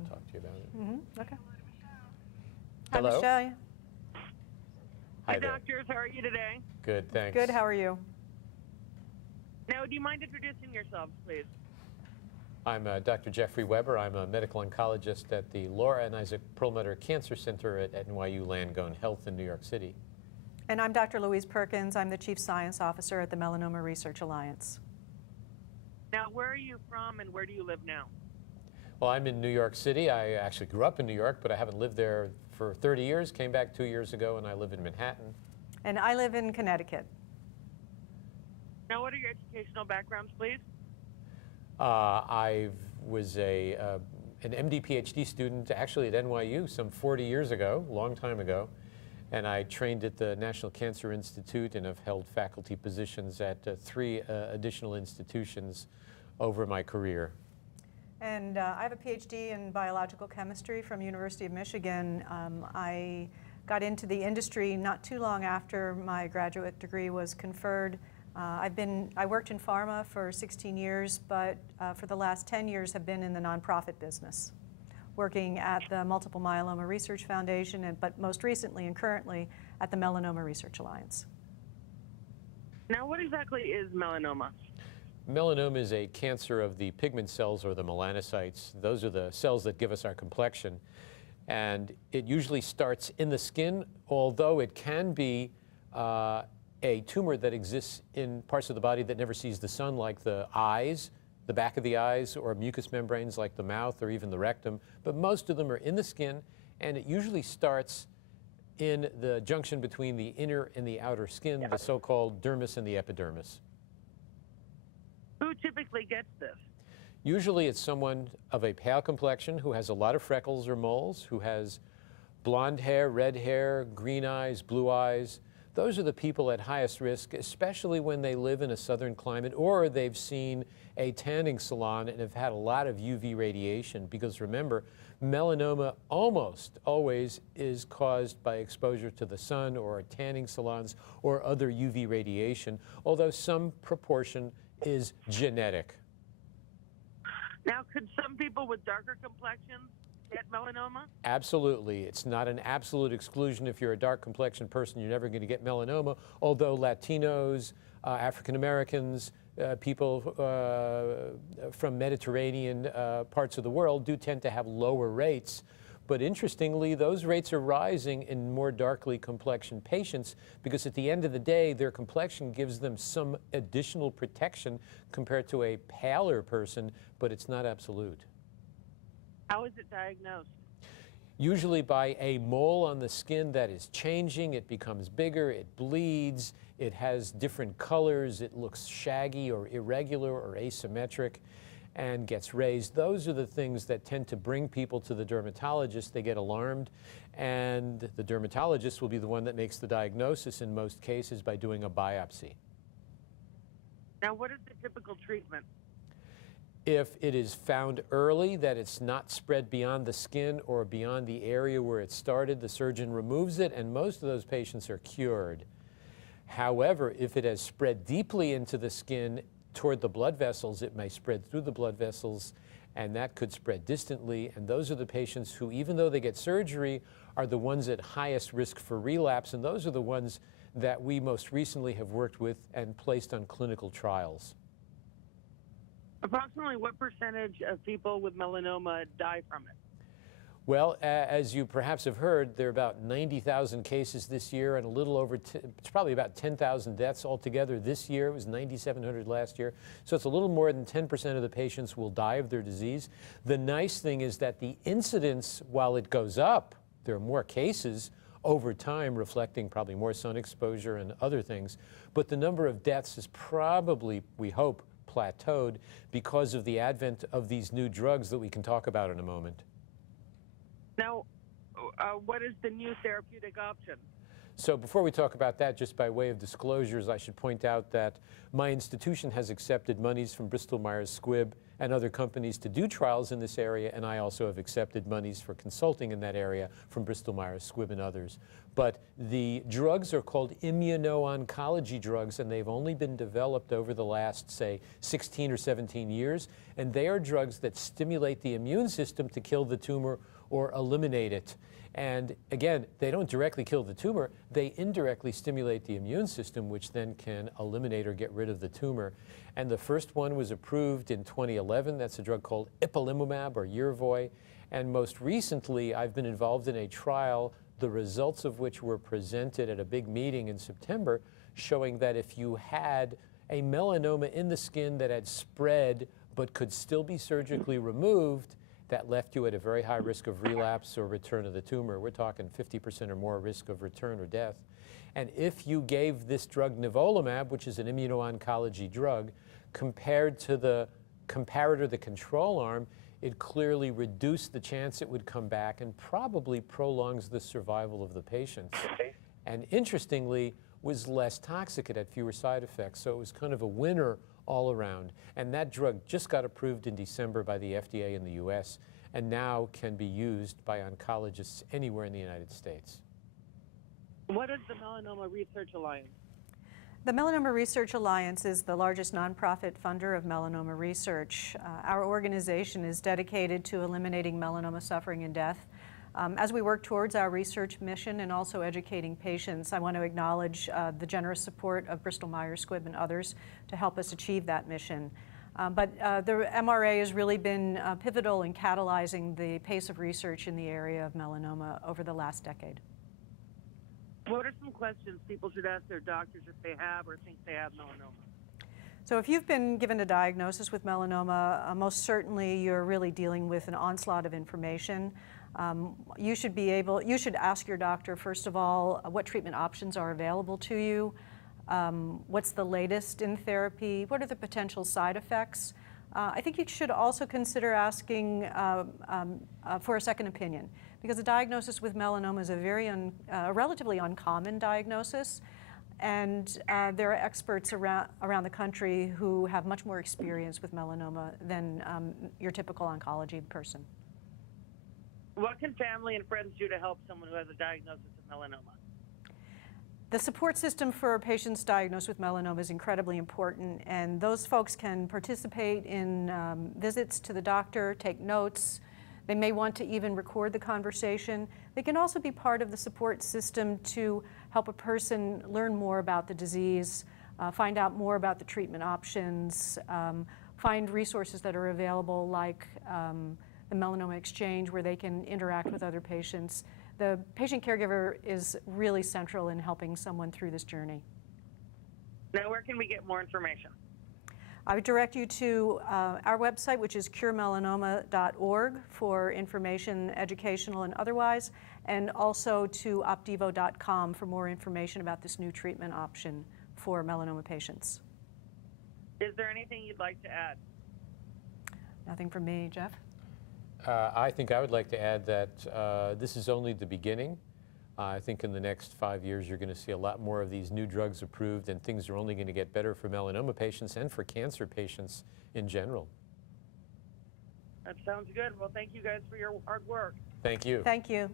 on. Talk to you about it. Mm-hmm. Okay. Hello. Hi, Michelle. Hi Hey, there. doctors. How are you today? Good, thanks. Good. How are you? Now, do you mind introducing yourselves, please? I'm Dr. Jeffrey Weber. I'm a medical oncologist at the Laura and Isaac Perlmutter Cancer Center at NYU Langone Health in New York City. And I'm Dr. Louise Perkins. I'm the Chief Science Officer at the Melanoma Research Alliance. Now, where are you from and where do you live now? Well, I'm in New York City. I actually grew up in New York, but I haven't lived there for 30 years. Came back 2 years ago, and I live in Manhattan. And I live in Connecticut. Now, what are your educational backgrounds, please? I was an MD PhD student actually at NYU some 40 years ago, a long time ago. And I trained at the National Cancer Institute and have held faculty positions at 3 additional institutions over my career. And I have a PhD in biological chemistry from University of Michigan. I got into the industry not too long after my graduate degree was conferred. I worked in pharma for 16 years, but for the last 10 years have been in the nonprofit business, working at the Multiple Myeloma Research Foundation, but most recently and currently at the Melanoma Research Alliance. Now, what exactly is melanoma? Melanoma is a cancer of the pigment cells or the melanocytes. Those are the cells that give us our complexion. And it usually starts in the skin, although it can be a tumor that exists in parts of the body that never sees the sun, like the eyes, the back of the eyes, or mucous membranes like the mouth or even the rectum. But most of them are in the skin, and it usually starts in the junction between the inner and the outer skin, the so-called dermis and the epidermis. Who typically gets this? Usually it's someone of a pale complexion who has a lot of freckles or moles, who has blonde hair, red hair, green eyes, blue eyes. Those are the people at highest risk, especially when they live in a southern climate or they've seen a tanning salon and have had a lot of UV radiation. Because remember, melanoma almost always is caused by exposure to the sun or tanning salons or other UV radiation, although some proportion is genetic. Now, could some people with darker complexions get melanoma? Absolutely. It's not an absolute exclusion. If you're a dark complexion person, you're never going to get melanoma, although Latinos, African Americans, people from Mediterranean parts of the world do tend to have lower rates. But interestingly, those rates are rising in more darkly complexioned patients because at the end of the day, their complexion gives them some additional protection compared to a paler person, but it's not absolute. How is it diagnosed? Usually by a mole on the skin that is changing. It becomes bigger, it bleeds, it has different colors, it looks shaggy or irregular or asymmetric and gets raised. Those are the things that tend to bring people to the dermatologist. They get alarmed, and the dermatologist will be the one that makes the diagnosis in most cases by doing a biopsy. Now, what is the typical treatment? If it is found early that it's not spread beyond the skin or beyond the area where it started, the surgeon removes it, and most of those patients are cured. However, if it has spread deeply into the skin toward the blood vessels, it may spread through the blood vessels, and that could spread distantly. And those are the patients who, even though they get surgery, are the ones at highest risk for relapse, and those are the ones that we most recently have worked with and placed on clinical trials. Approximately what percentage of people with melanoma die from it? Well, as you perhaps have heard, there are about 90,000 cases this year and a little over, it's probably about 10,000 deaths altogether this year. It was 9,700 last year. So it's a little more than 10% of the patients will die of their disease. The nice thing is that the incidence, while it goes up, there are more cases over time reflecting probably more sun exposure and other things. But the number of deaths is probably, we hope, plateaued because of the advent of these new drugs that we can talk about in a moment. Now, what is the new therapeutic option? So before we talk about that, just by way of disclosures, I should point out that my institution has accepted monies from Bristol Myers Squibb and other companies to do trials in this area, and I also have accepted monies for consulting in that area from Bristol Myers Squibb and others. But the drugs are called immuno-oncology drugs, and they've only been developed over the last, say, 16 or 17 years, and they are drugs that stimulate the immune system to kill the tumor or eliminate it. And again, they don't directly kill the tumor, they indirectly stimulate the immune system, which then can eliminate or get rid of the tumor. And the first one was approved in 2011. That's a drug called ipilimumab, or Yervoy. And most recently, I've been involved in a trial, the results of which were presented at a big meeting in September, showing that if you had a melanoma in the skin that had spread but could still be surgically removed, that left you at a very high risk of relapse or return of the tumor. We're talking 50% or more risk of return or death. And if you gave this drug nivolumab, which is an immuno-oncology drug, compared to the comparator, the control arm, it clearly reduced the chance it would come back and probably prolongs the survival of the patients. And interestingly, was less toxic. It had fewer side effects. So it was kind of a winner all around. And that drug just got approved in December by the FDA in the US and now can be used by oncologists anywhere in the United States. What is the Melanoma Research Alliance? The Melanoma Research Alliance is the largest nonprofit funder of melanoma research. Our organization is dedicated to eliminating melanoma suffering and death. As we work towards our research mission and also educating patients, I want to acknowledge the generous support of Bristol Myers Squibb and others to help us achieve that mission. But the MRA has really been pivotal in catalyzing the pace of research in the area of melanoma over the last decade. What are some questions people should ask their doctors if they have or think they have melanoma? So if you've been given a diagnosis with melanoma, most certainly you're really dealing with an onslaught of information. You should ask your doctor, first of all, what treatment options are available to you, what's the latest in therapy, what are the potential side effects. I think you should also consider asking for a second opinion, because a diagnosis with melanoma is a relatively uncommon diagnosis, and there are experts around the country who have much more experience with melanoma than your typical oncology person. What can family and friends do to help someone who has a diagnosis of melanoma? The support system for patients diagnosed with melanoma is incredibly important, and those folks can participate in visits to the doctor, take notes. They may want to even record the conversation. They can also be part of the support system to help a person learn more about the disease, find out more about the treatment options, find resources that are available like the Melanoma Exchange, where they can interact with other patients. The patient caregiver is really central in helping someone through this journey. Now, where can we get more information? I would direct you to our website, which is curemelanoma.org, for information, educational and otherwise, and also to OPDIVO.com for more information about this new treatment option for melanoma patients. Is there anything you'd like to add? Nothing from me. Jeff? I think I would like to add that this is only the beginning. I think in the next 5 years you're going to see a lot more of these new drugs approved, and things are only going to get better for melanoma patients and for cancer patients in general. That sounds good. Well, thank you guys for your hard work. Thank you. Thank you.